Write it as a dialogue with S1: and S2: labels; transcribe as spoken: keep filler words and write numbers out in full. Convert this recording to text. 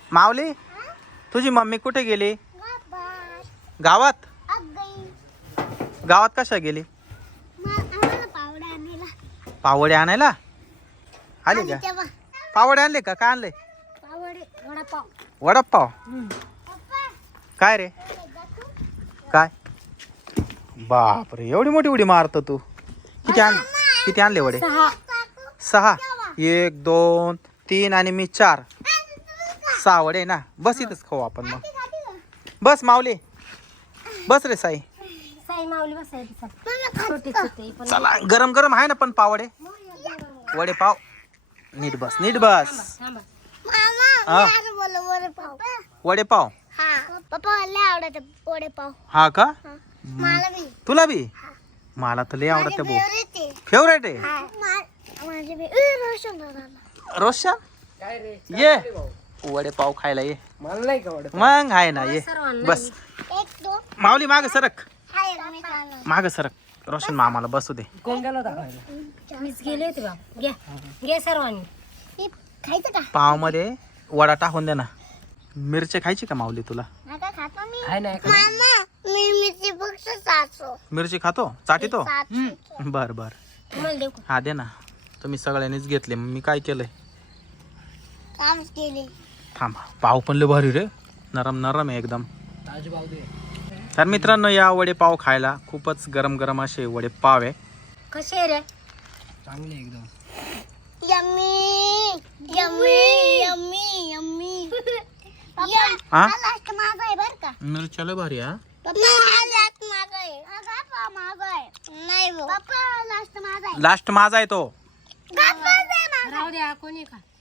S1: माऊली तुझी मम्मी कुठे गेली? गावात. गावात कशा गेली? पावडे आणायला आले का? पावडे आणले का? काय आणले? वडापाव. काय रे? काय? बापरे एवढी मोठी उडी मारतो तू. किती आण किती आणले वडे? सहा. एक दोन तीन आणि मी चार. सहा वडे ना. बस इथंच खाऊ आपण मग. बस माऊली बस रे साई. चला गरम गरम आहे ना पण पावडे वडे पाव. नीट बस नीट बस. हा. वडे पाव हा का? तुला बी? मला तर लय आवडते भाऊ. फेवरेट आहे रोशन. ये वडे पाव खायला ये. मग आहे ना ये. बस माऊली माग सरक माग सरक. रोशन मामाला बसू दे. पाव मध्ये वडा टाकून दे ना. मिरची खायची का माऊली तुला? मिरची खातो चाटीतो. बर बर हा दे ना. तुम्ही सगळ्यांनीच घेतले मी काय केलंय? थांबा. पाव पण लय भारी रे. नरम नरम आहे एकदम. तर मित्रांनो या वडे पाव खायला खूपच गरम गरम असे वडे पाव आहे.
S2: कसे रे?
S3: चांगले एकदम.
S2: Yummy yummy yummy yummy.
S1: हा
S2: लास्ट माझा आहे बर का?
S1: मिरची लय भारी. हा
S2: पप्पा लास्ट माझा आहे. पप्पा माझा आहे. नाही पप्पा लास्ट माझा आहे.
S1: लास्ट माझा आहे तो.
S2: राहू द्या कोणी का